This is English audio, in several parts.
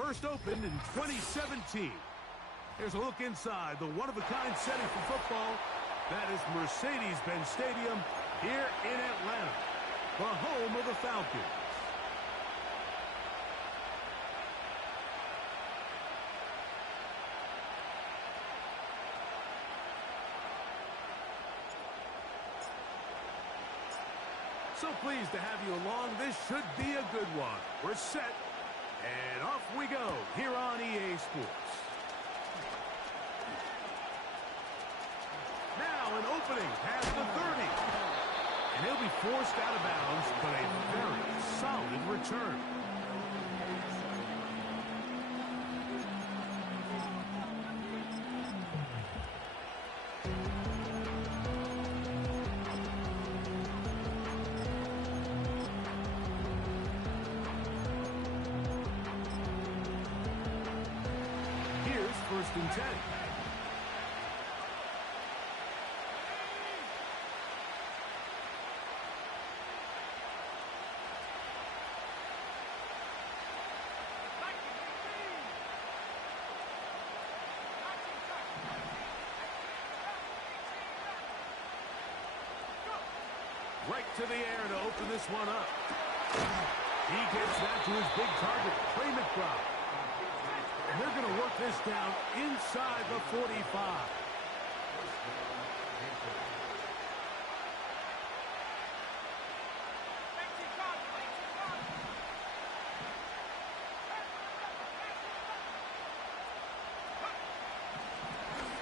First opened in 2017. Here's a look inside the one-of-a-kind setting for football. That is Mercedes-Benz Stadium here in Atlanta, the home of the Falcons. So pleased to have you along. This should be a good one. We're set, and off we go here on EA Sports. Now an opening past the 30. And he'll be forced out of bounds, but a very solid return. First and 10. Right to the air to open this one up. He gets that to his big target, Trey McBride. And they're going to work this down inside the 45.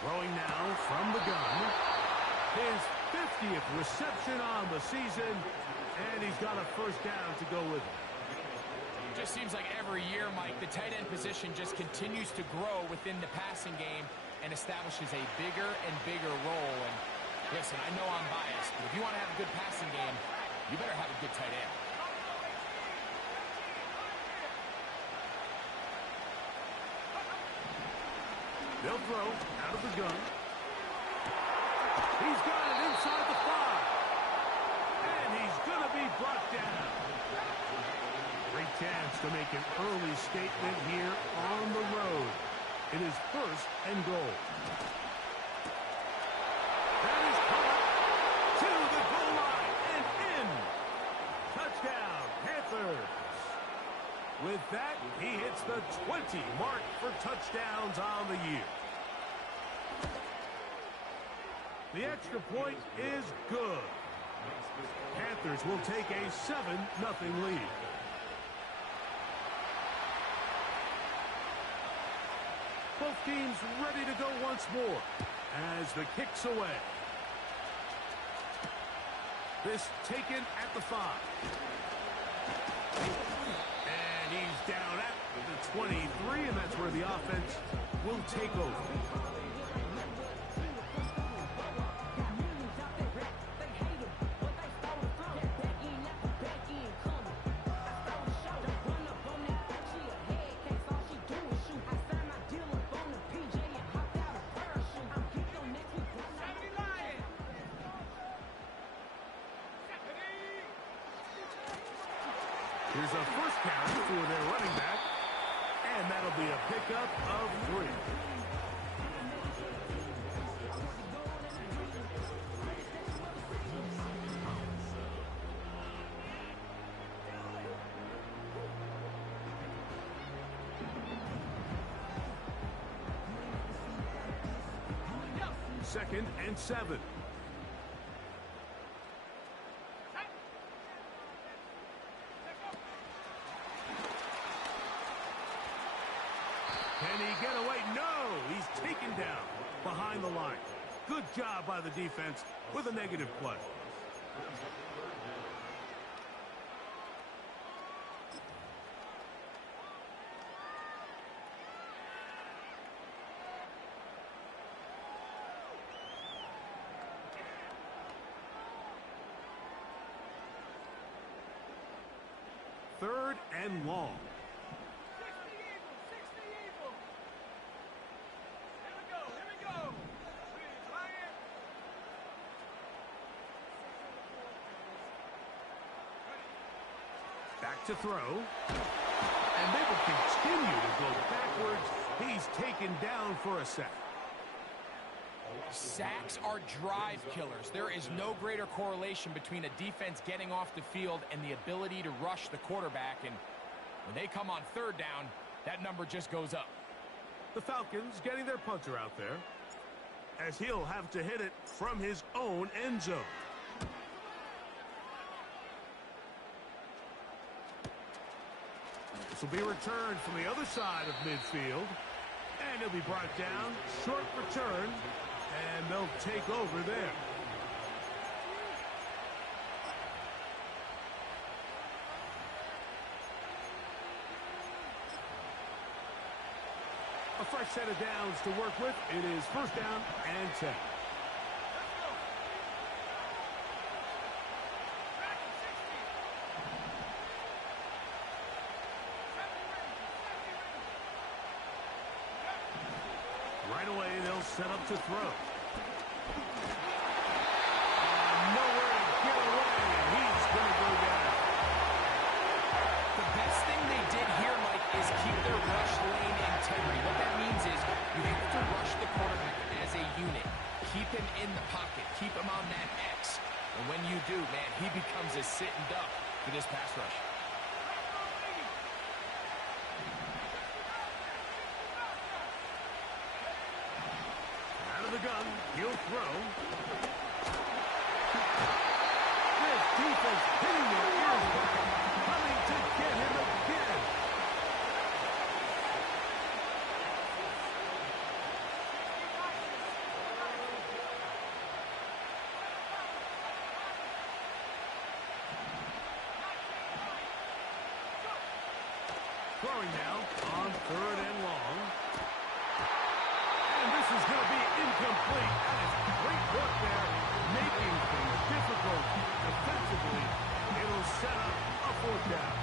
Throwing now from the gun. His 50th reception on the season, and he's got a first down to go with it. Just seems like every year, Mike, the tight end position just continues to grow within the passing game and establishes a bigger and bigger role. And listen, I know I'm biased, but if you want to have a good passing game, you better have a good tight end. They'll throw out of the gun. He's got it inside the 5. And he's going to be brought down. Great chance to make an early statement here on the road. It is first and goal. That is caught to the goal line and in. Touchdown, Panthers. With that, he hits the 20 mark for touchdowns on the year. The extra point is good. Panthers will take a 7-0 lead. Both teams ready to go once more as the kick's away. This taken at the 5. And he's down at the 23, and that's where the offense will take over. Here's a first down for their running back, and that'll be a pickup of 3. Second and 7. Can he get away? No! He's taken down behind the line. Good job by the defense with a negative play. Third and long. Back to throw. And they will continue to go backwards. He's taken down for a sack. Sacks are drive killers. There is no greater correlation between a defense getting off the field and the ability to rush the quarterback. And when they come on third down, that number just goes up. The Falcons getting their punter out there, as he'll have to hit it from his own end zone. This will be returned from the other side of midfield. And he'll be brought down. Short return. And they'll take over there. A fresh set of downs to work with. It is first down and 10. Right away, they'll set up to throw. Nowhere to get away. He's going to go down. The best thing they did here, Mike, is keep their rush lane integrity. What that means is you have to rush the quarterback as a unit. Keep him in the pocket. Keep him on that X. And when you do, man, he becomes a sitting duck for this pass rush. Out of the gun, he'll throw. This defense hitting their ears back, coming to get him again. Throwing now on third and long. And this is going to be incomplete. That is great work there, making things difficult defensively. It'll set up a fourth down.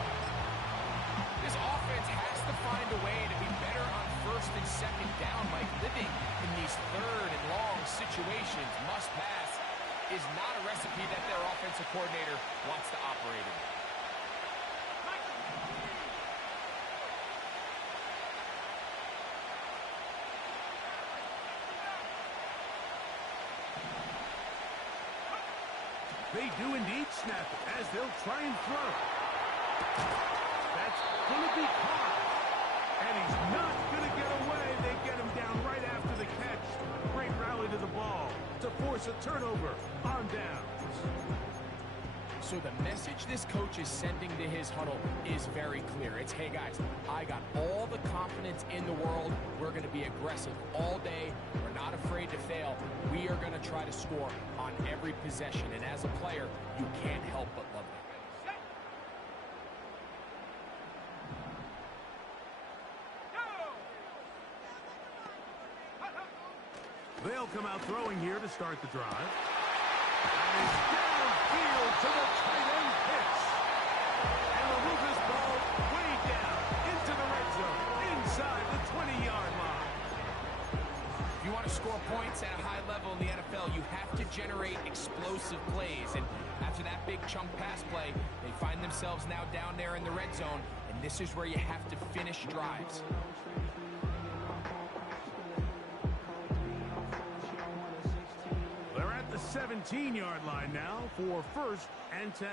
This offense has to find a way to be better on first and second down. Mike, living in these third and long situations, must pass, is not a recipe that their offensive coordinator wants to operate in. They do indeed snap it as they'll try and throw. That's going to be caught. And he's not going to get away. They get him down right after the catch. Great rally to the ball to force a turnover on downs. So the message this coach is sending to his huddle is very clear. It's, hey guys, I got all the confidence in the world. We're going to be aggressive all day. We're not afraid to fail. We are going to try to score on every possession. And as a player, you can't help but love it. They'll come out throwing here to start the drive. And it's downfield to the tight end Pitts. And they'll move this ball way down into the red zone, inside the 20-yard line. If you want to score points at a high level in the NFL, you have to generate explosive plays. And after that big chunk pass play, they find themselves now down there in the red zone. And this is where you have to finish drives. They're at the 17-yard line now for first and 10.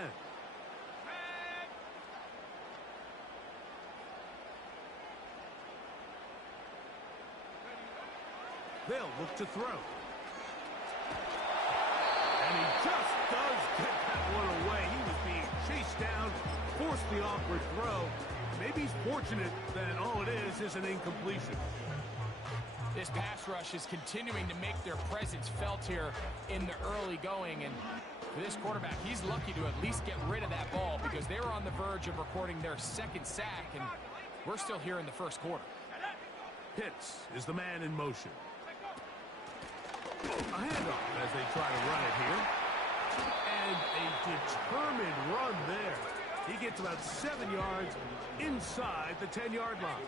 They'll look to throw. And he just does get that one away. He was being chased down, forced the awkward throw. Maybe he's fortunate that all it is an incompletion. This pass rush is continuing to make their presence felt here in the early going. And for this quarterback, he's lucky to at least get rid of that ball because they were on the verge of recording their second sack, and we're still here in the first quarter. Pitts is the man in motion. A handoff as they try to run it here. And a determined run there. He gets about 7 yards inside the 10-yard line.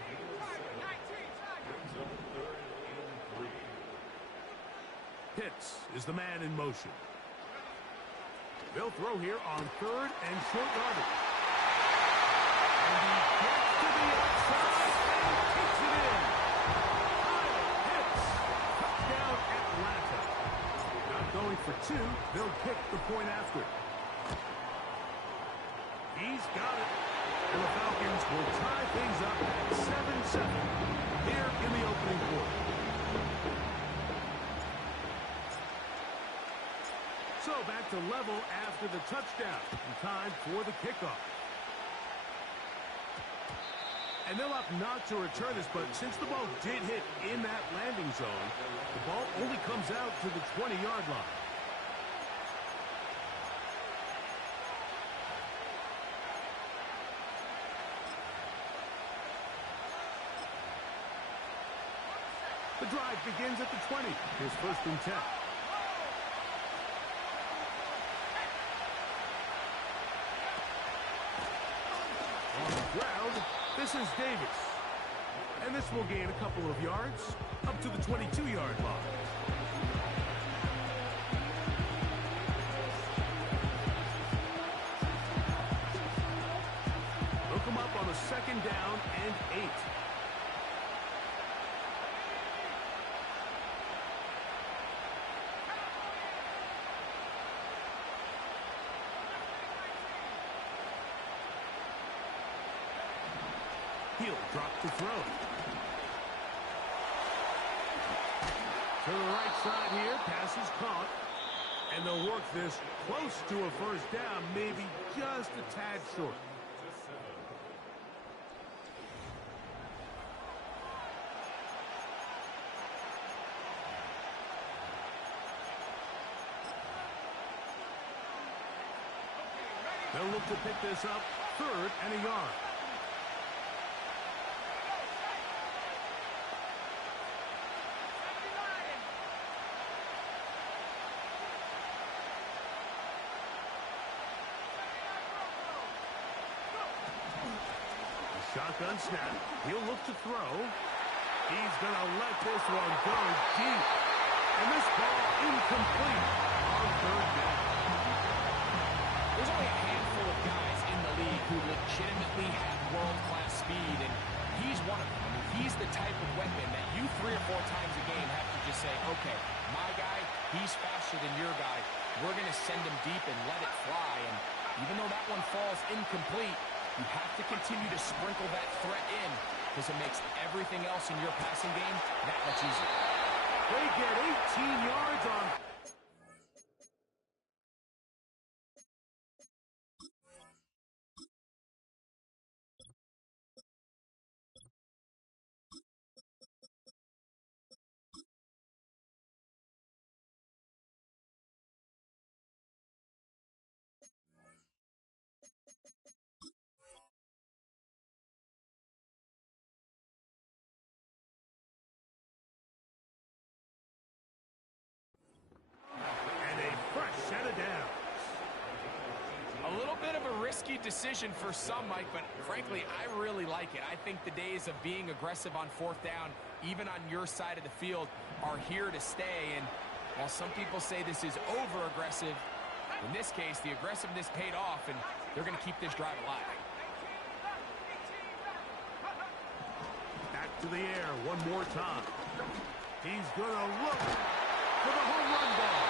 Pitts is the man in motion. They'll throw here on third and short yardage. And he gets to the outside and kicks it in. Kyle hits. Touchdown, Atlanta. Not going for two. They'll kick the point after. He's got it. And the Falcons will tie things up at 7-7 here in the opening quarter. So back to level after the touchdown. And time for the kickoff. And they'll opt not to return this, but since the ball did hit in that landing zone, the ball only comes out to the 20-yard line. The drive begins at the 20. His first and 10. On the ground, this is Davis. And this will gain a couple of yards up to the 22-yard line. They'll come up on a second down and 8. He'll drop to throw. To the right side here, pass is caught. And they'll work this close to a first down, maybe just a tad short. They'll look to pick this up, 3rd and a yard. Shotgun snap. He'll look to throw. He's going to let this one go deep. And this ball incomplete on 3rd down. There's only a handful of guys in the league who legitimately have world-class speed, and he's one of them. I mean, he's the type of weapon that you 3 or 4 times a game have to just say, okay, my guy, he's faster than your guy. We're going to send him deep and let it fly. And even though that one falls incomplete, you have to continue to sprinkle that threat in because it makes everything else in your passing game that much easier. They get 18 yards on. Risky decision for some, Mike, but frankly, I really like it. I think the days of being aggressive on 4th down, even on your side of the field, are here to stay. And while some people say this is over-aggressive, in this case, the aggressiveness paid off, and they're going to keep this drive alive. Back to the air one more time. He's going to look for the home run ball.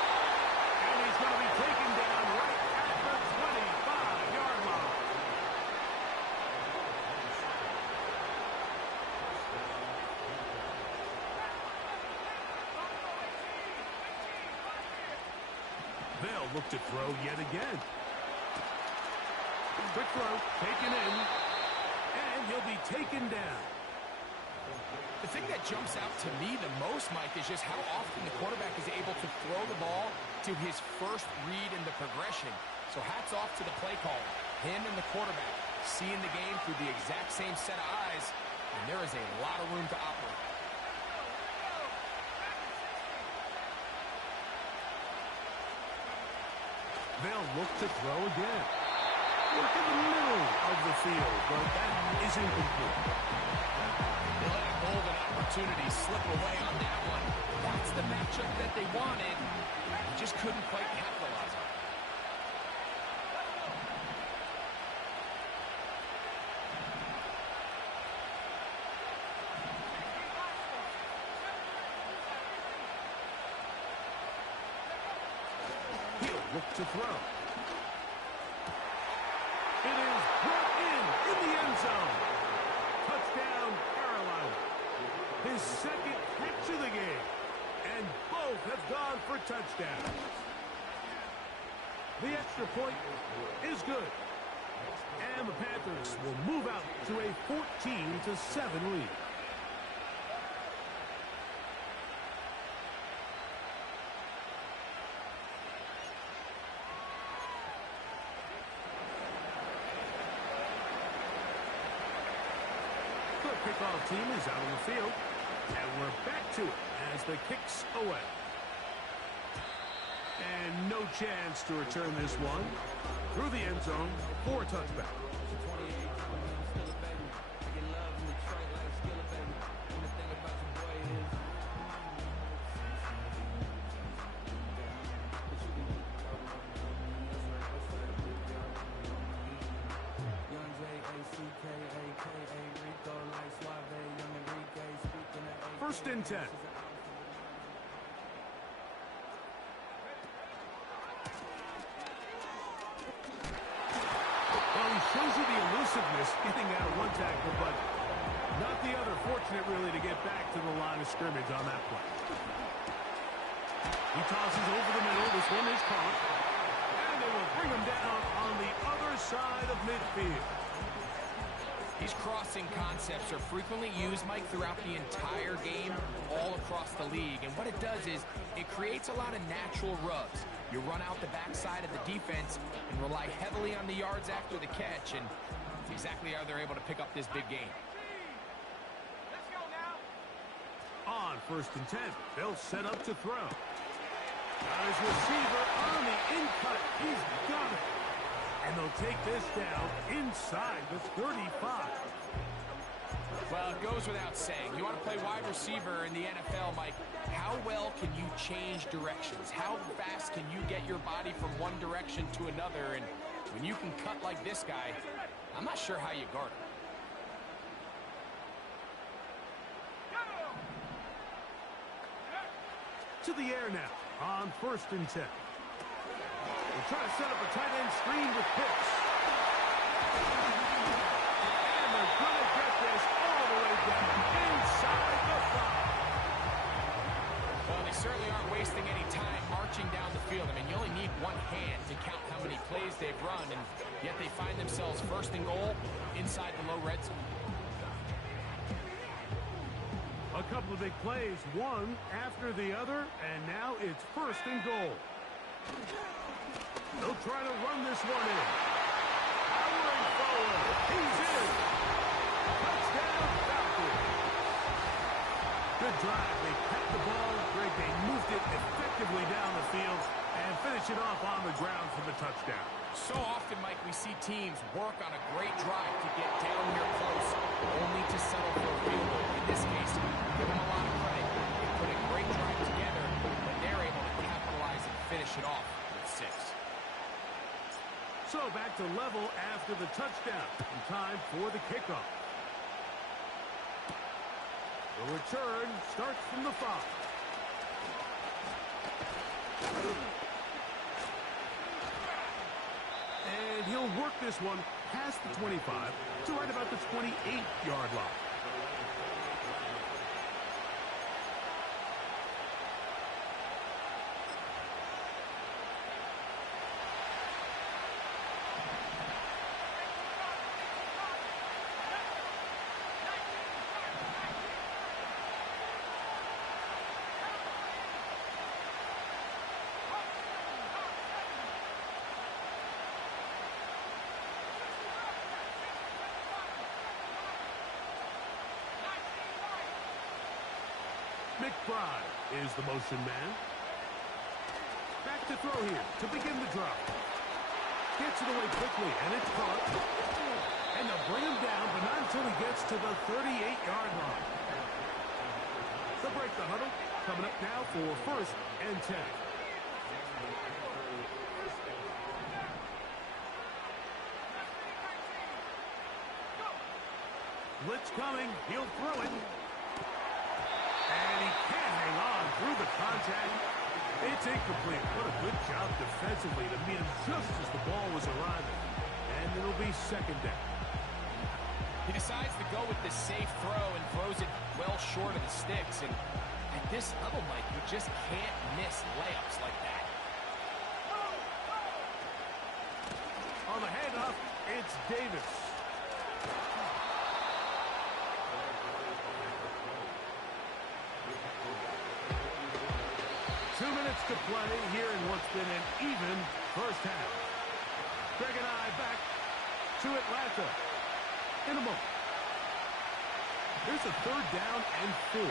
And he's going to be taken down right at the 25-yard line. They'll look to throw yet again. Quick throw, taken in, and he'll be taken down. The thing that jumps out to me the most, Mike, is just how often the quarterback is able to throw the ball to his first read in the progression. So hats off to the play caller. Him and the quarterback seeing the game through the exact same set of eyes, and there is a lot of room to operate. They'll look to throw again. Look in the middle of the field, but that is incomplete. They let a golden opportunity slip away on that one. That's the matchup that they wanted. They just couldn't quite capitalize on it. look to throw. It is brought in the end zone. Touchdown, Carolina. His second catch of the game. And both have gone for touchdowns. The extra point is good. And the Panthers will move out to a 14-7 lead. The kickoff team is out on the field. And we're back to it as the kick's away. And no chance to return this one through the end zone for a touchback. First and 10. Well, he shows you the elusiveness getting out of one tackle, but not the other. Fortunate, really, to get back to the line of scrimmage on that play. He tosses over the middle. This one is caught. And they will bring him down on the other side of midfield. These crossing concepts are frequently used, Mike, throughout the entire game, all across the league. And what it does is it creates a lot of natural rubs. You run out the backside of the defense and rely heavily on the yards after the catch, and it's exactly how they're able to pick up this big game. Let's go now. On first and 10, they'll set up to throw. Got his receiver on the in-cut. He's got it. And they'll take this down inside the 35. Well, it goes without saying. You want to play wide receiver in the NFL, Mike, how well can you change directions? How fast can you get your body from one direction to another? And when you can cut like this guy, I'm not sure how you guard him. To the air now on first and 10. They'll try to set up a tight end screen with Pitts. And they're going to get this all the way down inside the 5. Well, they certainly aren't wasting any time marching down the field. I mean, you only need one hand to count how many plays they've run, and yet they find themselves first and goal inside the low red zone. A couple of big plays, one after the other, and now it's first and goal. They'll try to run this one in. Powering forward. He's in. Touchdown, Falcons. Good drive. They kept the ball. Greg, they moved it effectively down the field and finish it off on the ground for the touchdown. So often, Mike, we see teams work on a great drive to get down here close, only to settle for a field goal. In this case, give them a lot of credit. They put a great drive together, but they're able to capitalize and finish it off with 6. So back to level after the touchdown. And time for the kickoff. The return starts from the 5. And he'll work this one past the 25 to right about the 28-yard line. McBride is the motion man. Back to throw here to begin the drop. Gets it away quickly, and it's caught. And they'll bring him down, but not until he gets to the 38-yard line. They'll break the huddle. Coming up now for first and 10. Blitz coming. He'll throw it. And he can't hang on through the contact. It's incomplete. What a good job defensively to meet him just as the ball was arriving. And it'll be second down. He decides to go with the safe throw and throws it well short of the sticks. And at this level, Mike, you just can't miss layups like that. On the handoff, it's Davis. Two minutes to play here in what's been an even first half. Greg and I back to Atlanta in a moment. Here's a third down and 4.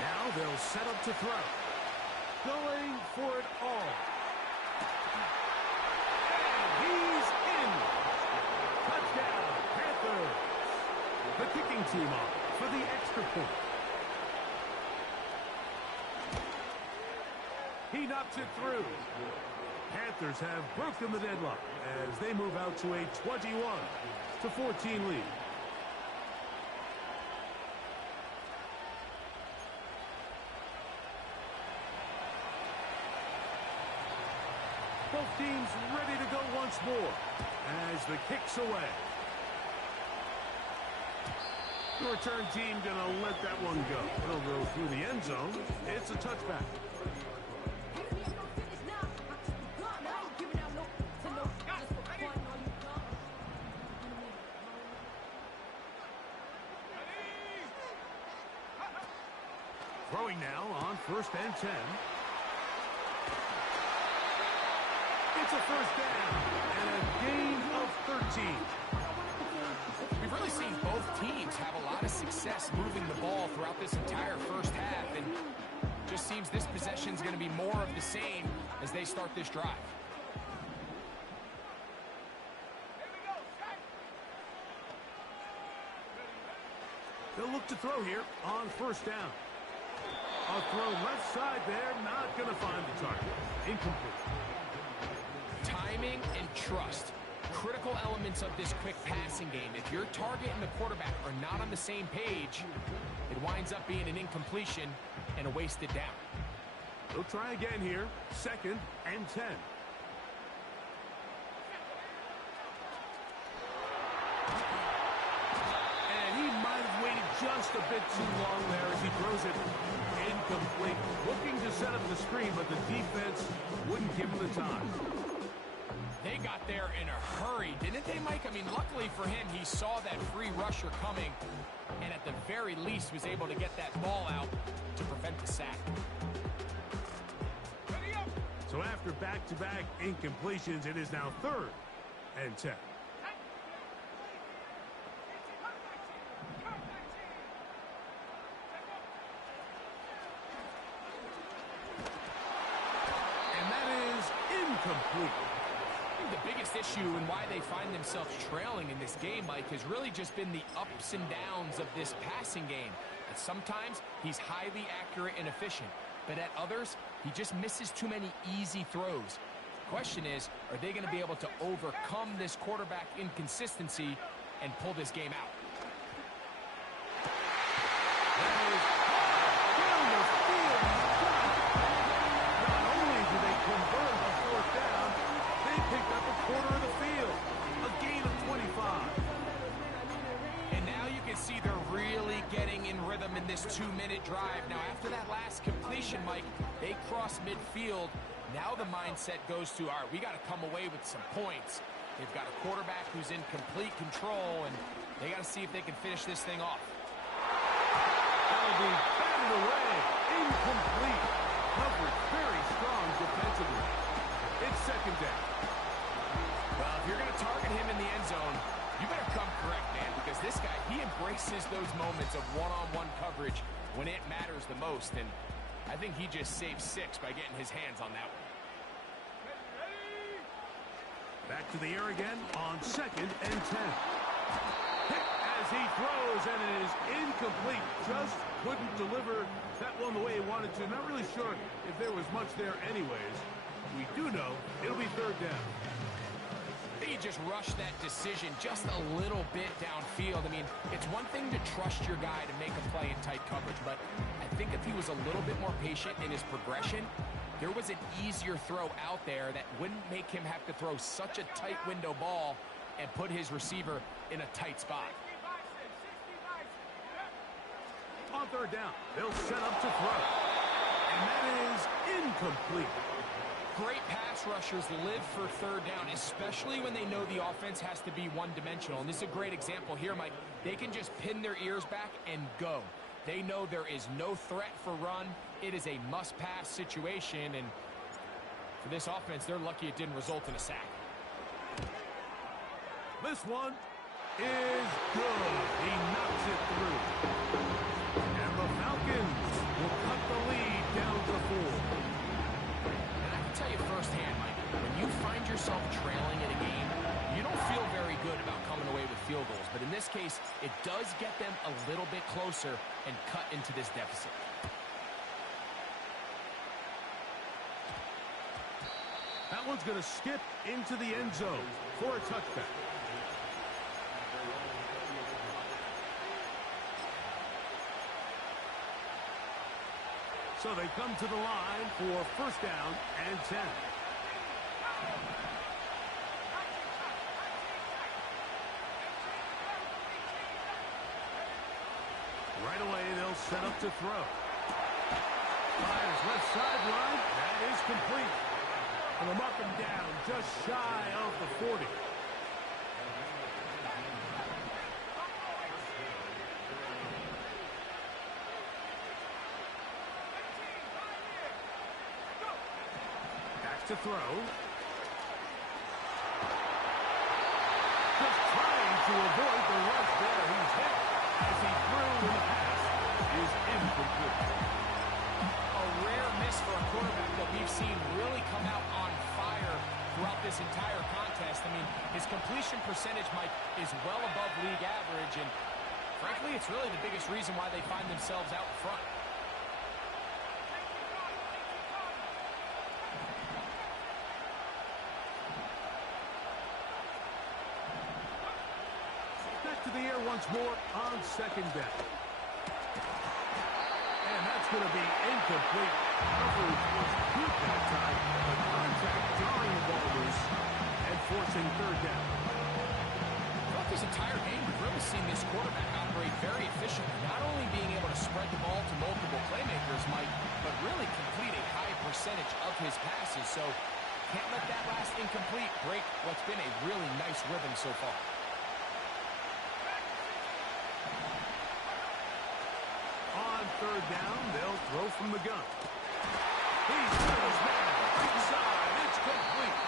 Now they'll set up to throw. Going for it all. And he's in. Touchdown, Panthers. The kicking team on for the extra point. He knocks it through. Panthers have broken the deadlock as they move out to a 21-14 lead. Both teams ready to go once more as the kick's away. The return team going to let that one go. It'll go through the end zone. It's a touchback. Throwing now on 1st and 10. It's a first down and a gain of 13. We've really seen both teams have a lot of success moving the ball throughout this entire first half, and just seems this possession is going to be more of the same as they start this drive. They'll look to throw here on 1st down. A throw left side there, not going to find the target. Incomplete. Timing and trust, critical elements of this quick passing game. If your target and the quarterback are not on the same page, it winds up being an incompletion and a wasted down. They'll try again here, 2nd and 10. And he might have waited just a bit too long there as he throws it incomplete. Looking to set up the screen, but the defense wouldn't give him the time. They got there in a hurry, didn't they, Mike? I mean, luckily for him, he saw that free rusher coming and at the very least was able to get that ball out to prevent the sack. So after back-to-back incompletions, it is now 3rd and 10. And that is incomplete. The biggest issue and why they find themselves trailing in this game, Mike, has really just been the ups and downs of this passing game. And sometimes he's highly accurate and efficient, but at others, he just misses too many easy throws. The question is, are they going to be able to overcome this quarterback inconsistency and pull this game out? That is down the field. Not only do they convert on 4th down, they picked up a quarter of the field. A gain of 25. And now you can see they're really getting in rhythm in this 2-minute drive. Now, after that last completion, Mike, they cross midfield. Now the mindset goes to, all right, we got to come away with some points. They've got a quarterback who's in complete control, and they got to see if they can finish this thing off. That'll be batted away. Incomplete. Coverage very strong defensively. It's 2nd down. Well, if you're going to target him in the end zone, you better come correct, man, because this guy, he embraces those moments of one-on-one coverage when it matters the most, and I think he just saved 6 by getting his hands on that one. Back to the air again on 2nd and 10. Hit as as he throws, and it is incomplete. Just couldn't deliver that one the way he wanted to. Not really sure if there was much there anyways. We do know it'll be third down. I think he just rushed that decision just a little bit downfield. I mean, it's one thing to trust your guy to make a play in tight coverage, but I think if he was a little bit more patient in his progression, there was an easier throw out there that wouldn't make him have to throw such a tight window ball and put his receiver in a tight spot. On third down, they'll set up to throw. And that is incomplete. Great pass rushers live for third down, especially when they know the offense has to be one-dimensional. And this is a great example here, Mike. They can just pin their ears back and go. They know there is no threat for run. It is a must-pass situation, and for this offense, they're lucky it didn't result in a sack. This one is good. He knocks it through. And the Falcons will cut the lead down to 4. And I can tell you firsthand, Mike, when you find yourself trailing in a game, you don't feel very good about coming away with field goals. But in this case, it does get them a little bit closer and cut into this deficit. That one's going to skip into the end zone for a touchback. So they come to the line for first down and 10. Right away, they'll set up to throw. Fires left sideline. That is complete. And I'm up and down, just shy of the 40. To throw. Just trying to avoid the rush there. He's hit as he threw in the pass is incomplete. A rare miss for a quarterback that we've seen really come out on fire throughout this entire contest. I mean, his completion percentage, Mike, is well above league average, and frankly, it's really the biggest reason why they find themselves out in front. To the air once more on second down. And that's going to be incomplete. Coverage was good that time. The contact drawing the ball loose and forcing third down. Throughout this entire game, we've really seen this quarterback operate very efficiently, not only being able to spread the ball to multiple playmakers, Mike, but really complete a high percentage of his passes. So can't let that last incomplete break what's been a really nice rhythm so far. Third down, they'll throw from the gun. He's got his man right side. It's complete.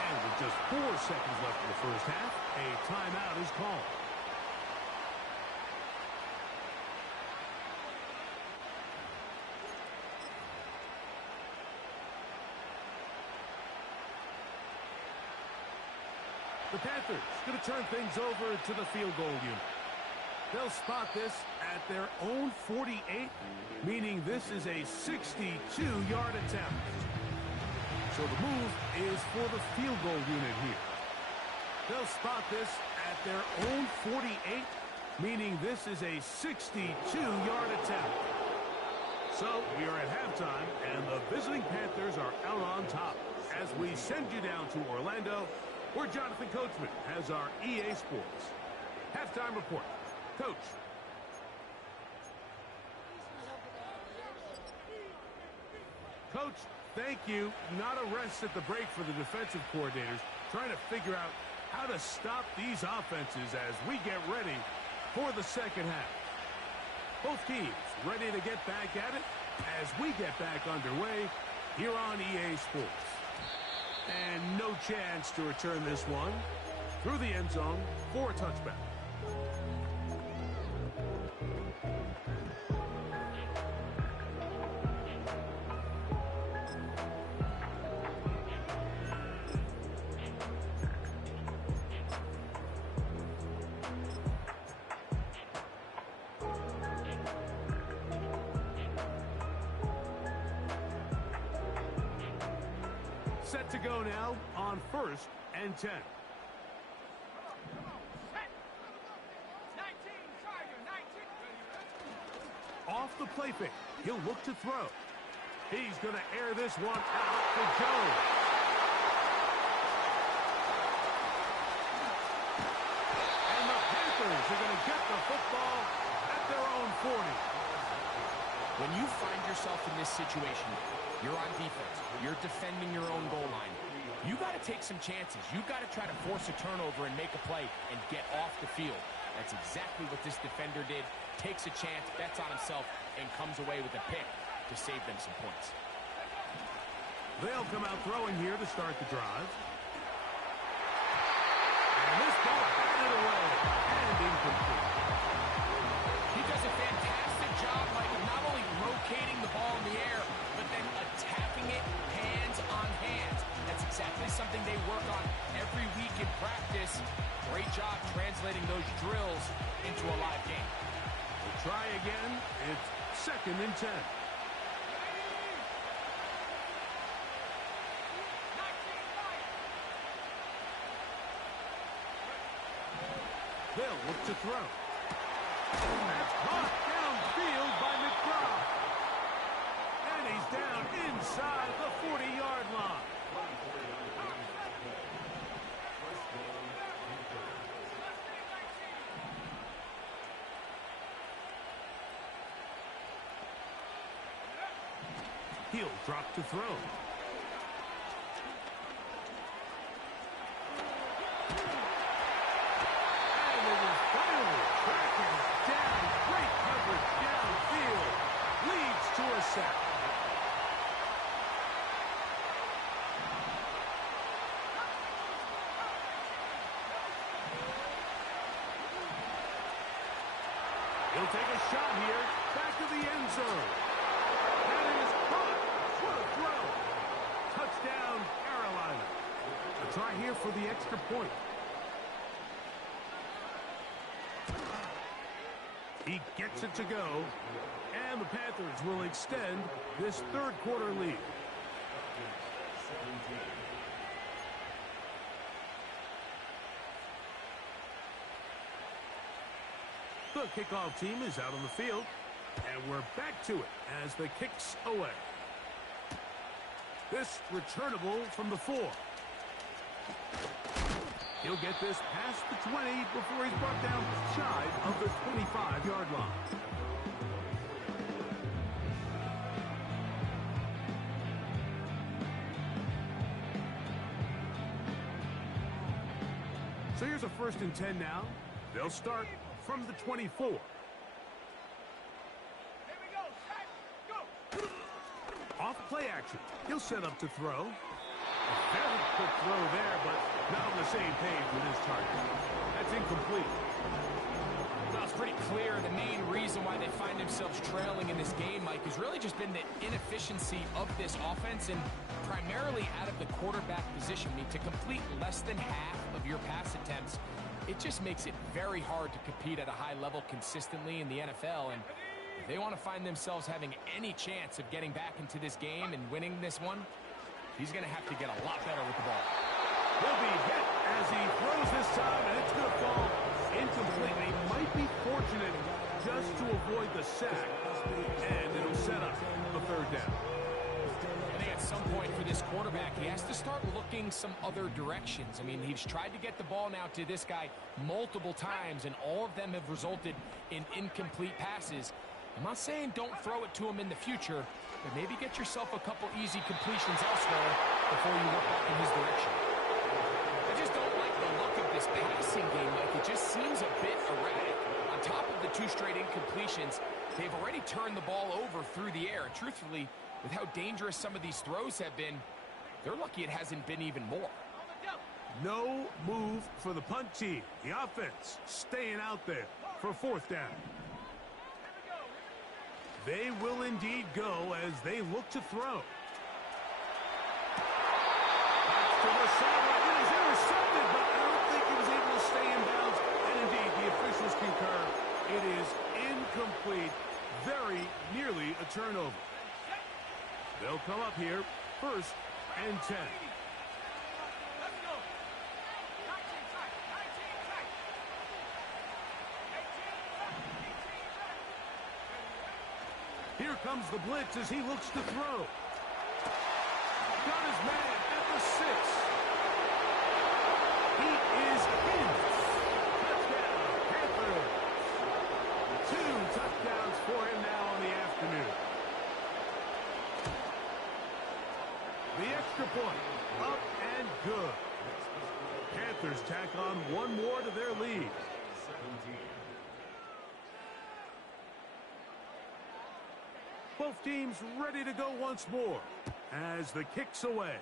And with just 4 seconds left in the first half, a timeout is called. The Panthers going to turn things over to the field goal unit. They'll spot this at their own 48, meaning this is a 62-yard attempt. So the move is for the field goal unit here. They'll spot this at their own 48, meaning this is a 62-yard attempt. So we are at halftime, and the visiting Panthers are out on top. As we send you down to Orlando, where Jonathan Coachman has our EA Sports halftime report. Coach. Coach, thank you. Not a rest at the break for the defensive coordinators, trying to figure out how to stop these offenses as we get ready for the second half. Both teams ready to get back at it as we get back underway here on EA Sports. And no chance to return this one through the end zone for a touchback. Set to go now on 1st and 10. Off the play fake. He'll look to throw. He's going to air this one out to Jones. And the Panthers are going to get the football at their own 40. When you find yourself in this situation, you're on defense, you're defending your own goal line, you got to take some chances. You got to try to force a turnover and make a play and get off the field. That's exactly what this defender did. Takes a chance, bets on himself, and comes away with a pick to save them some points. They'll come out throwing here to start the drive. And this ball batted away and incomplete. He does a fantastic job, Mike, of not only rotating the ball in the air, but then attacking it hands on hands. That's exactly something they work on every week in practice. Great job translating those drills into a live game. We'll try again. It's 2nd and 10. They'll look to throw. That's caught downfield by McBride. And he's down inside the 40-yard line. He'll drop to throw. And it is finally tracking down. Great coverage downfield. Leads to a sack. He'll take a shot here. Back to the end zone. That is caught. What a throw. Touchdown, Carolina. A try here for the extra point. He gets it to go. And the Panthers will extend this third quarter lead. The kickoff team is out on the field. And we're back to it as the kick's away. This returnable from the 4. He'll get this past the 20 before he's brought down shy of the 25-yard line. So here's a 1st and 10 now. They'll start from the 24. Off play action. He'll set up to throw. A very quick throw there, but not on the same page with his target. That's incomplete. Well, it's pretty clear the main reason why they find themselves trailing in this game, Mike, has really just been the inefficiency of this offense and primarily out of the quarterback position. I mean, to complete less than half of your pass attempts, it just makes it very hard to compete at a high level consistently in the NFL. And if they want to find themselves having any chance of getting back into this game and winning this one, he's going to have to get a lot better with the ball. He'll be hit as he throws this time, and it's going to fall incomplete. He might be fortunate just to avoid the sack, and it'll set up a 3rd down. I think at some point for this quarterback, he has to start looking some other directions. I mean, he's tried to get the ball now to this guy multiple times, and all of them have resulted in incomplete passes. I'm not saying don't throw it to him in the future, but maybe get yourself a couple easy completions elsewhere before you look back in his direction. I just don't like the look of this passing game, Mike. It just seems a bit erratic. On top of the 2 straight incompletions, they've already turned the ball over through the air. And truthfully, with how dangerous some of these throws have been, they're lucky it hasn't been even more. No move for the punt team. The offense staying out there for 4th down. They will indeed go as they look to throw. Back to the sideline. It is intercepted, but I don't think he was able to stay in bounds. And indeed, the officials concur. It is incomplete. Very nearly a turnover. They'll come up here 1st and 10. Here comes the blitz as he looks to throw. Got his man at the 6. He is in. Touchdown, Panthers. 2 touchdowns for him now on the afternoon. The extra point, up and good. Panthers tack on one more to their lead. Both teams ready to go once more as the kick's away.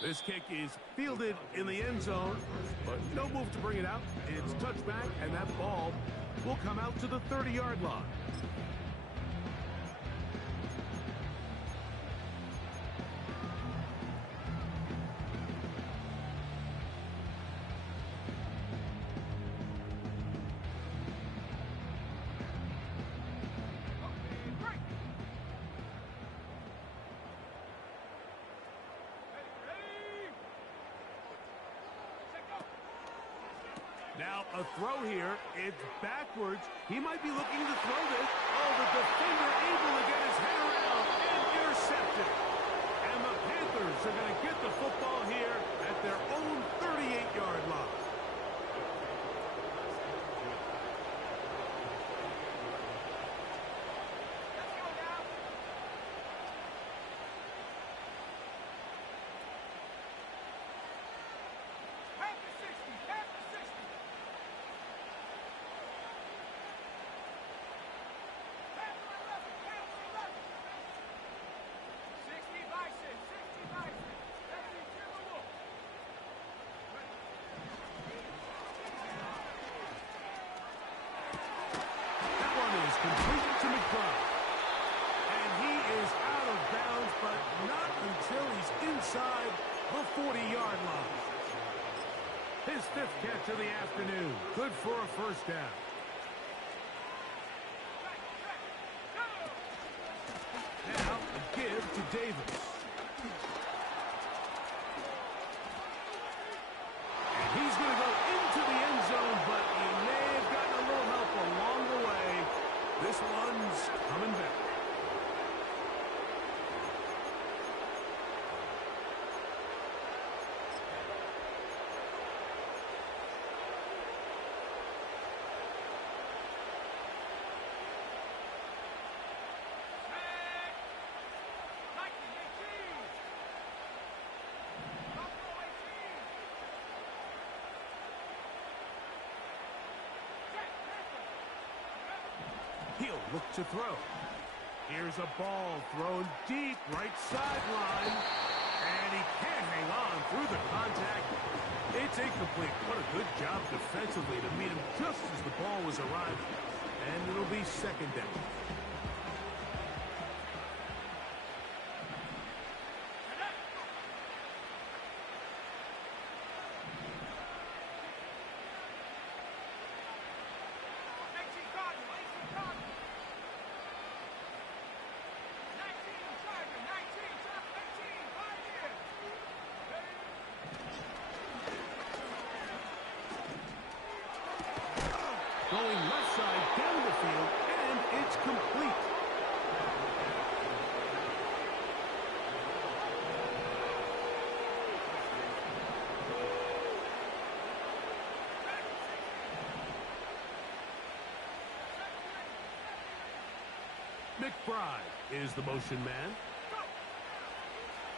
This kick is fielded in the end zone, but no move to bring it out. It's touchback, and that ball will come out to the 30-yard line. Now a throw here. It's backwards. He might be looking to throw this. Oh, the defender able to get his head around and intercepted. And the Panthers are going to get the football here at their own 38-yard line. Complete to McBride. And he is out of bounds, but not until he's inside the 40-yard line. His 5th catch of the afternoon. Good for a first down. Now a give to Davis. And he's going to go into the end zone, but he may have gotten a little help along the way. This one's coming back. He'll look to throw. Here's a ball thrown deep right sideline. And he can't hang on through the contact. It's incomplete. What a good job defensively to meet him just as the ball was arriving. And it'll be second down. Going left side down the field, and it's complete. McBride is the motion man.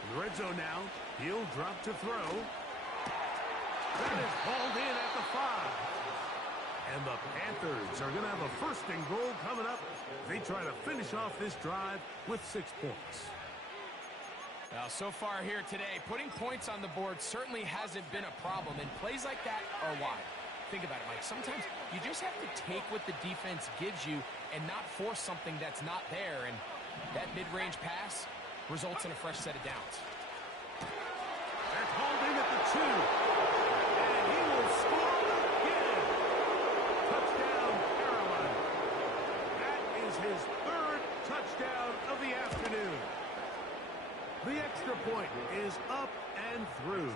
In the red zone now, he'll drop to throw. That is hauled in at the 5. And the Panthers are going to have a first and goal coming up. They try to finish off this drive with 6 points. Well, so far here today, putting points on the board certainly hasn't been a problem, and plays like that are why. Think about it, Mike. Sometimes you just have to take what the defense gives you and not force something that's not there, and that mid-range pass results in a fresh set of downs. They're holding at the 2. And he will score again. Touchdown, Carolina. That is his 3rd touchdown of the afternoon. The extra point is up and through.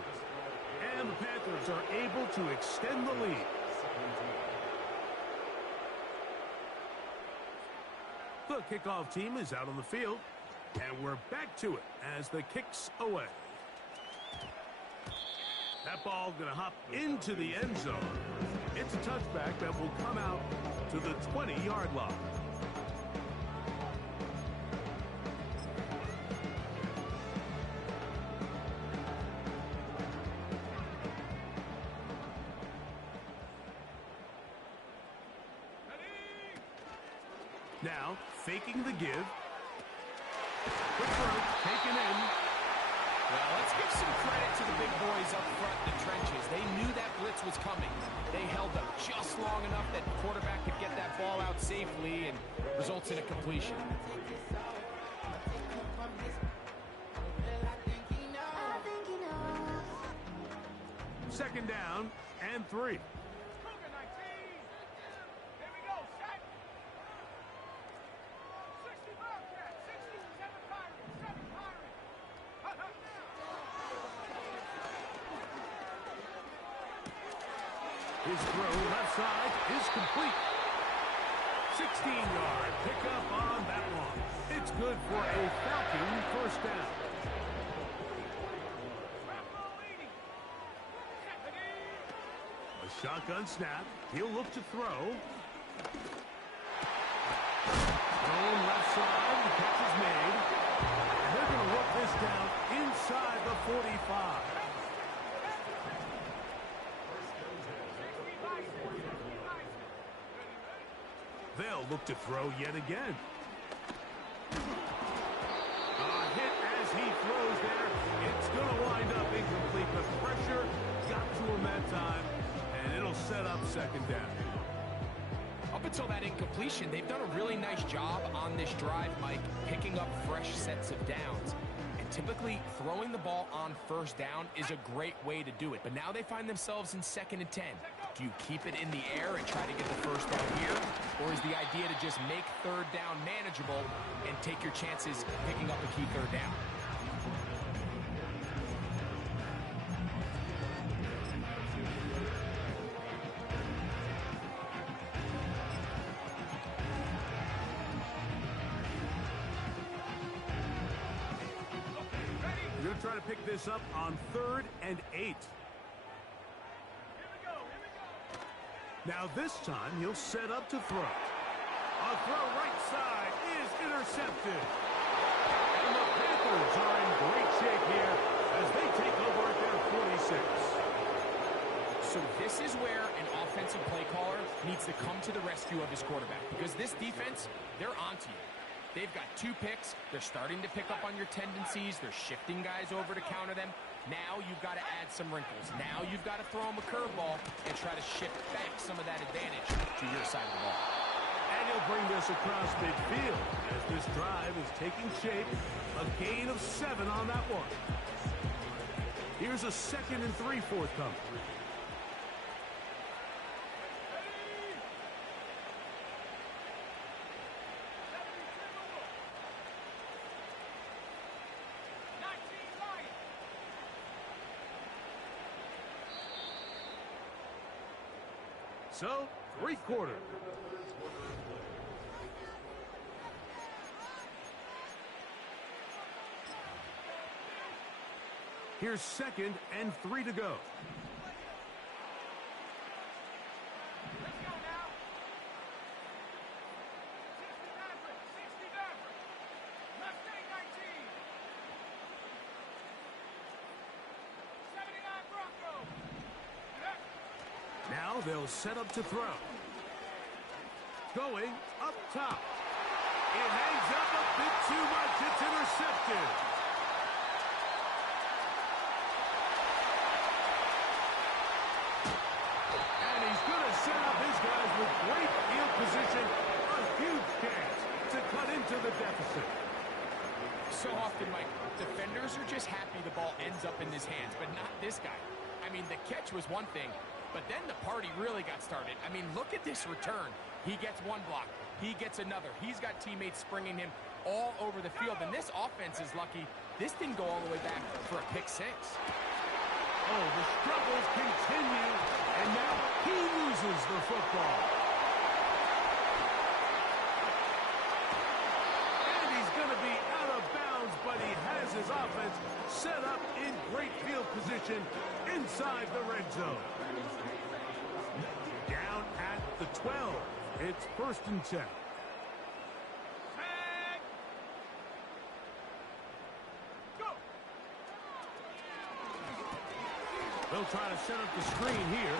And the Panthers are able to extend the lead. The kickoff team is out on the field, and we're back to it as the kick's away. That ball going to hop into the end zone. It's a touchback that will come out to the 20-yard line. Now, faking the give. Quick throw, taken in. Well, let's give some credit to the big boys up front in the trenches. They knew that blitz was coming. They held up just long enough that the quarterback could get that ball out safely and results in a completion. Second down and 3. His throw left side is complete. 16-yard pickup on that one. It's good for a Falcon first down. A shotgun snap. He'll look to throw. Thrown left side. The catch is made. And they're going to work this down inside the 45. They'll look to throw yet again. A hit as he throws there. It's going to wind up incomplete. The pressure got to him that time, and it'll set up second down. Up until that incompletion, they've done a really nice job on this drive, Mike, picking up fresh sets of downs. And typically, throwing the ball on first down is a great way to do it. But now they find themselves in 2nd and 10. Do you keep it in the air and try to get the first down here? Or is the idea to just make 3rd down manageable and take your chances picking up a key 3rd down? We're going to try to pick this up on 3rd and 8. Now this time, he'll set up to throw. A throw right side is intercepted. And the Panthers are in great shape here as they take over at their 46. So this is where an offensive play caller needs to come to the rescue of his quarterback. Because this defense, they're onto you. They've got 2 picks. They're starting to pick up on your tendencies. They're shifting guys over to counter them. Now you've got to add some wrinkles. Now you've got to throw them a curveball and try to shift back some of that advantage to your side of the ball. And he'll bring this across midfield as this drive is taking shape. A gain of 7 on that one. Here's a 2nd and 3 forthcoming. So, 3/4. Here's 2nd and 3 to go. Now they'll set up to throw. Going up top. It hangs up a bit too much. It's intercepted. And he's going to set up his guys with great field position. A huge chance to cut into the deficit. So often, Mike, defenders are just happy the ball ends up in his hands, but not this guy. I mean, the catch was one thing, but then the party really got started. I mean, look at this return. He gets one block. He gets another. He's got teammates springing him all over the field, and this offense is lucky. This didn't go all the way back for a pick 6. Oh, the struggles continue, and now he loses the football. position inside the red zone. Down at the 12. It's 1st and 10. They'll try to set up the screen here.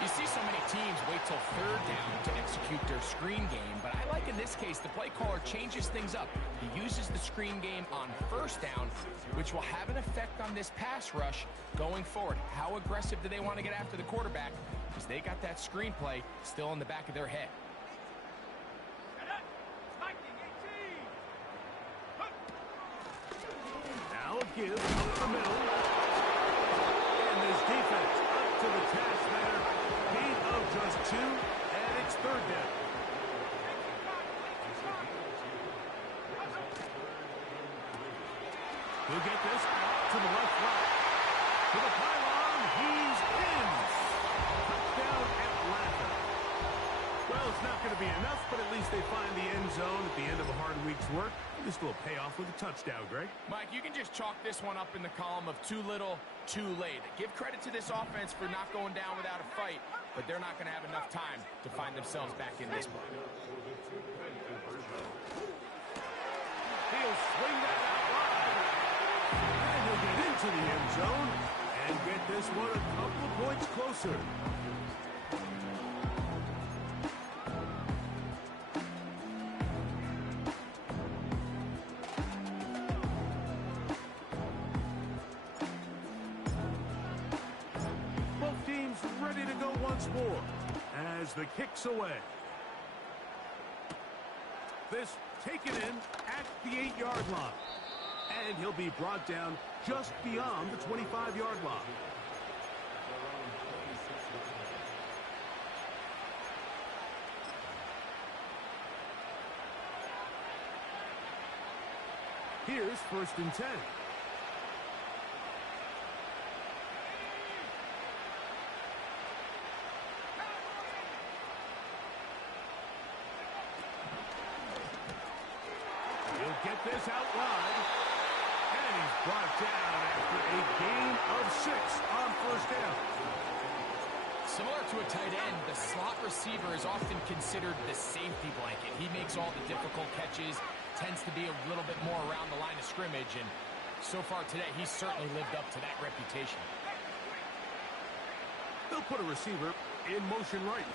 You see so many teams wait till 3rd down to execute their screen game, but I like in this case the play caller changes things up. He uses the screen game on 1st down, which will have an effect on this pass rush going forward. How aggressive do they want to get after the quarterback? Because they got that screen play still in the back of their head. Now a give up the middle. And this defense up to the task there. Gain of just 2, and it's 3rd down. He'll get this out to the left block. To the pylon, he's in. Touchdown, Atlanta. Well, it's not going to be enough, but at least they find the end zone at the end of a hard week's work. This will pay off with a touchdown, Greg. Mike, you can just chalk this one up in the column of too little, too late. Give credit to this offense for not going down without a fight, but they're not going to have enough time to find themselves back in this one. He'll swing that out wide. And he'll get into the end zone and get this one a couple of points closer. Both teams ready to go once more as the kick's away. This taken in at the 8-yard line. And he'll be brought down just beyond the 25-yard line. Here's 1st and 10. He'll get this out wide. And he's brought down after a gain of 6 on 1st down. Similar to a tight end, the slot receiver is often considered the safety blanket. He makes all the difficult catches, tends to be a little bit more around the line of scrimmage, and so far today, he's certainly lived up to that reputation. They'll put a receiver in motion right.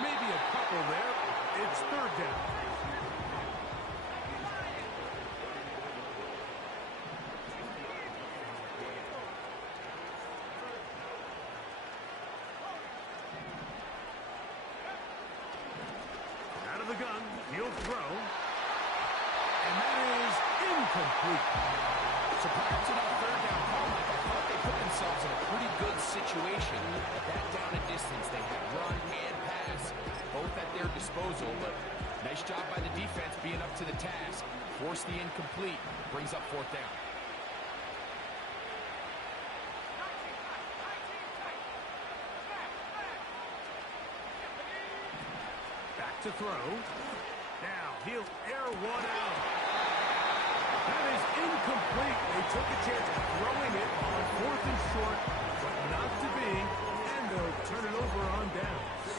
Maybe a couple there. It's 3rd down. Out of the gun, he'll throw. And that is incomplete. So prior to that 3rd down call, Mike, I thought they put themselves in a pretty good situation. At that down and distance, they had run and pass, both at their disposal, but nice job by the defense being up to the task. Force the incomplete, brings up 4th down. Back to throw. Now he'll air one out. That is incomplete. They took a chance at throwing it on 4th and short, but not to be, and they'll turn it over on downs.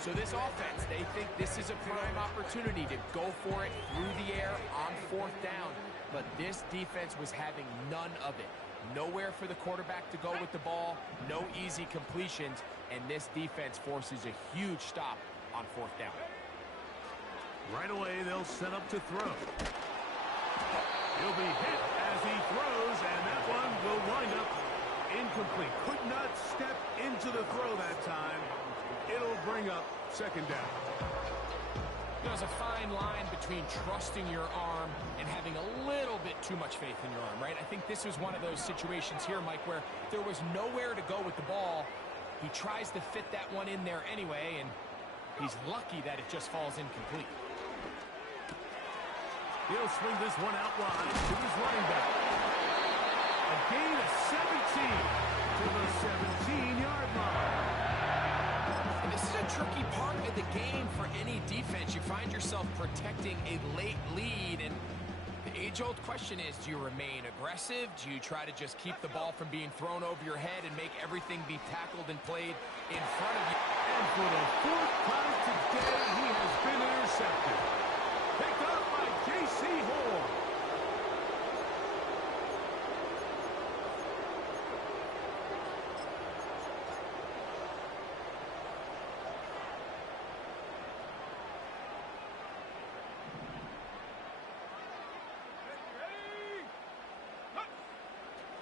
So this offense, they think this is a prime opportunity to go for it through the air on 4th down, but this defense was having none of it. Nowhere for the quarterback to go with the ball, no easy completions, and this defense forces a huge stop on 4th down. Right away, they'll set up to throw. He'll be hit as he throws, and that one will wind up incomplete. Could not step into the throw that time. It'll bring up 2nd down. There's a fine line between trusting your arm and having a little bit too much faith in your arm, right? I think this was one of those situations here, Mike, where there was nowhere to go with the ball. He tries to fit that one in there anyway, and he's lucky that it just falls incomplete. He'll swing this one out wide to his running back. A gain of 17 to the 17-yard line. And this is a tricky part of the game for any defense. You find yourself protecting a late lead, and The age-old question is, do you remain aggressive? Do you try to just keep the ball from being thrown over your head and make everything be tackled and played in front of you? And for the fourth time today, he has been intercepted. Picked up by J.C. Horn.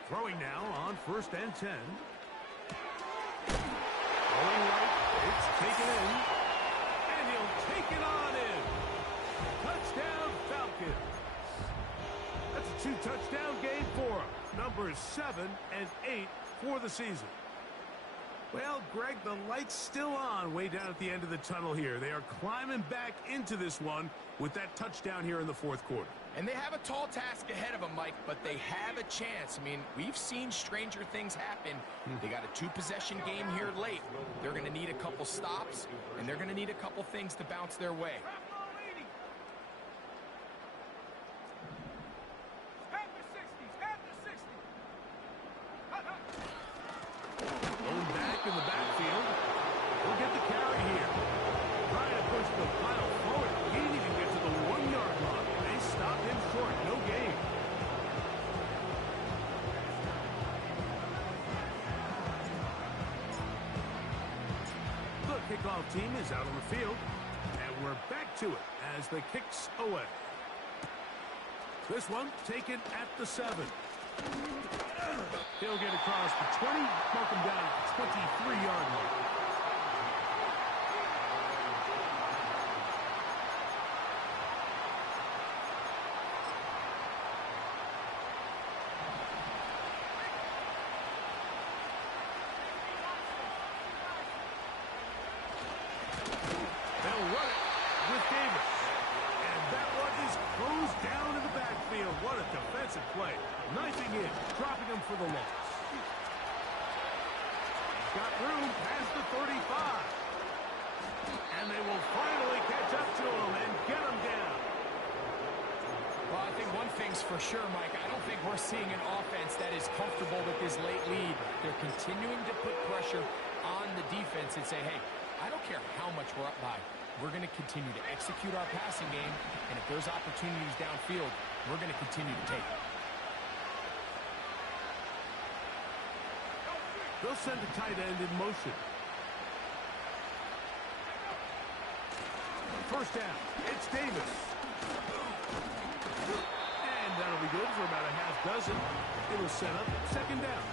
Throwing now on 1st and 10. Going right, it's taken in. And he'll take it on in. Touchdown, Falcons. That's a 2-touchdown game for him. Numbers 7 and 8 for the season. Well, Greg, the light's still on way down at the end of the tunnel here. They are climbing back into this one with that touchdown here in the 4th quarter. And they have a tall task ahead of them, Mike, but they have a chance. I mean, we've seen stranger things happen. They got a 2-possession game here late. They're going to need a couple stops, and they're going to need a couple things to bounce their way. Going back in the backfield. He'll get the carry here. Trying to push the pile forward. He didn't even get to the 1-yard line. They stopped him short. No gain. The kickoff team is out on the field. And we're back to it as the kick's away. This one taken at the 7. He'll get across the 20, mark him down at the 23-yard line. They'll run it with Davis. And that one is closed down in the backfield. What a defensive play. Knifing in, dropping him for the loss. Got room past the 35. And they will finally catch up to him and get him down. Well, I think one thing's for sure, Mike. I don't think we're seeing an offense that is comfortable with this late lead. They're continuing to put pressure on the defense and say, hey, I don't care how much we're up by. We're going to continue to execute our passing game, and if there's opportunities downfield, we're going to continue to take them. They'll send the tight end in motion. First down, it's Davis. And that'll be good for about a half dozen. It'll set up 2nd down.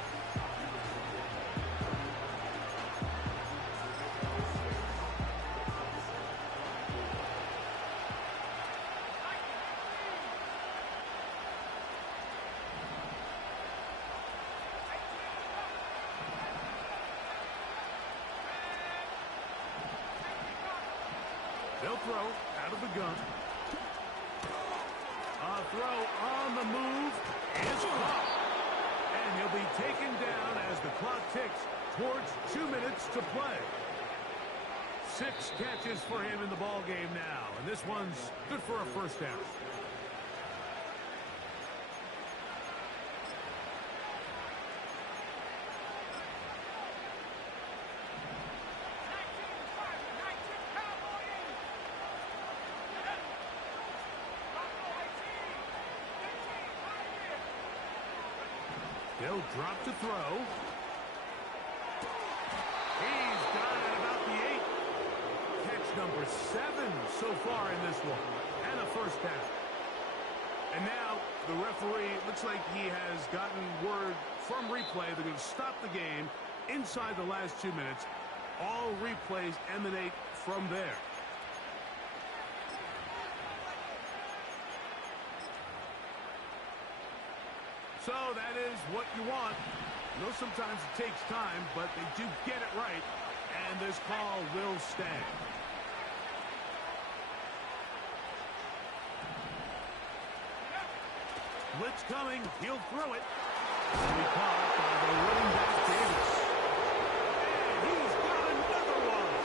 They'll throw out of the gun. A throw on the move is caught. And he'll be taken down as the clock ticks towards 2 minutes to play. 6 catches for him in the ball game now. And this one's good for a 1st down. They'll drop to throw. He's got it at about the 8. Catch number 7 so far in this one. And a 1st down. And now the referee looks like he has gotten word from replay. They're going to stop the game inside the last 2 minutes. All replays emanate from there. So that is what you want. I know sometimes it takes time, but they do get it right. And this call will stand. Blitz coming. He'll throw it. And he caught by the running back Davis. And he's got another one.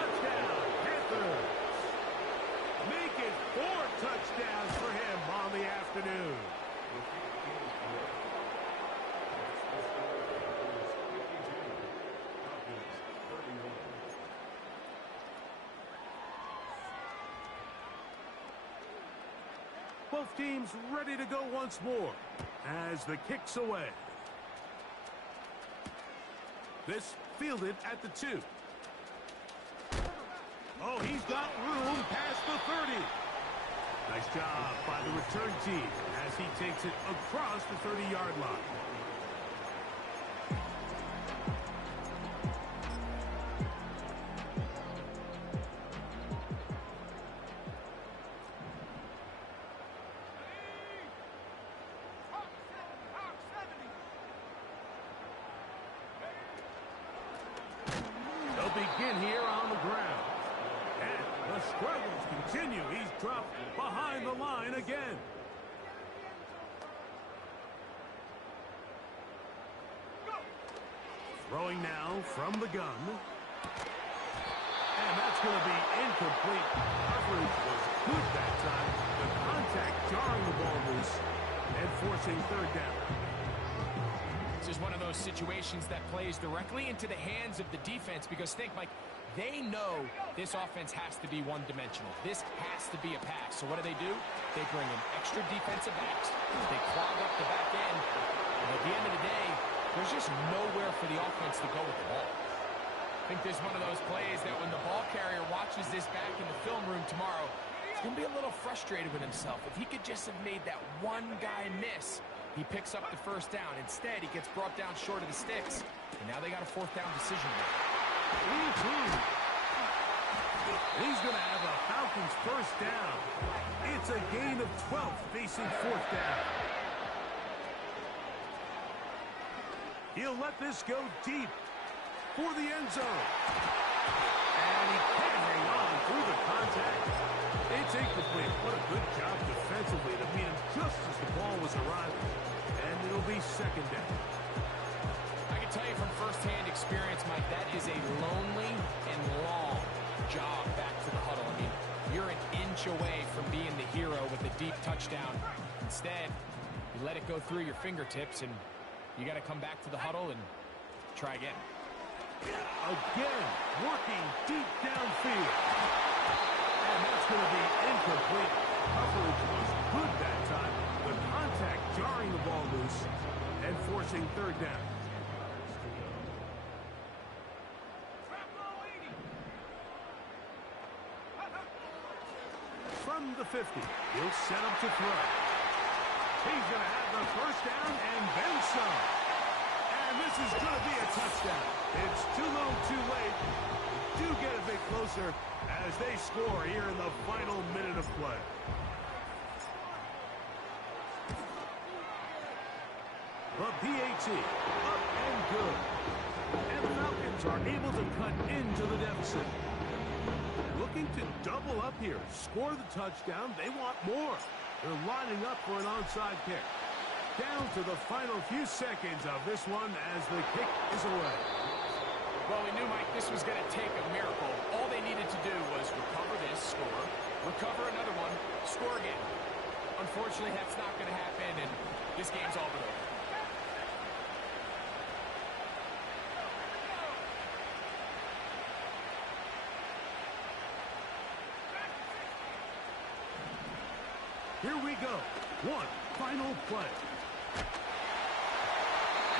Touchdown, Panthers. Make it 4 touchdowns for him on the afternoon. Both teams ready to go once more as the kick's away. This fielded at the 2. Oh, he's got room past the 30. Nice job by the return team as he takes it across the 30-yard line. They'll begin here on the ground. And the struggles continue. He's dropped behind the line again. Throwing now from the gun. And that's going to be incomplete. Coverage was good that time. The contact jarring the ball loose and forcing third down. This is one of those situations that plays directly into the hands of the defense because think, Mike, they know this offense has to be one-dimensional. This has to be a pass. So what do? They bring in extra defensive backs. They clog up the back end. And at the end of the day, there's just nowhere for the offense to go with the ball. I think this is one of those plays that when the ball carrier watches this back in the film room tomorrow, he's going to be a little frustrated with himself. If he could just have made that one guy miss, he picks up the first down. Instead, he gets brought down short of the sticks. And now they got a fourth down decision to make. He's going to have a Falcons first down. It's a gain of 12 facing fourth down. He'll let this go deep for the end zone. And he can't hang on through the contact. It's incomplete. What a good job defensively to meet him just as the ball was arriving. And it'll be second down. I can tell you from firsthand experience, Mike, that is a lonely and long job back to the huddle. I mean, you're an inch away from being the hero with a deep touchdown. Instead, you let it go through your fingertips, and you got to come back to the huddle and try again. Again, working deep downfield. And that's going to be incomplete. Coverage was good that time. The contact jarring the ball loose and forcing third down. From the 50, he'll set up to throw. He's going to have the first down and then some. And this is going to be a touchdown. It's too little too late. Do get a bit closer as they score here in the final minute of play. The PAT, up and good. And the Falcons are able to cut into the deficit. Looking to double up here, score the touchdown. They want more. They're lining up for an onside kick. Down to the final few seconds of this one as the kick is away. Well, we knew, Mike, this was going to take a miracle. All they needed to do was recover this, score, recover another one, score again. Unfortunately, that's not going to happen, and this game's all but over. Here we go. One final play.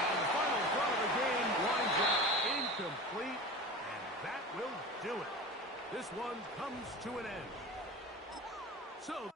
And the final throw of the game winds up incomplete, and that will do it. This one comes to an end. So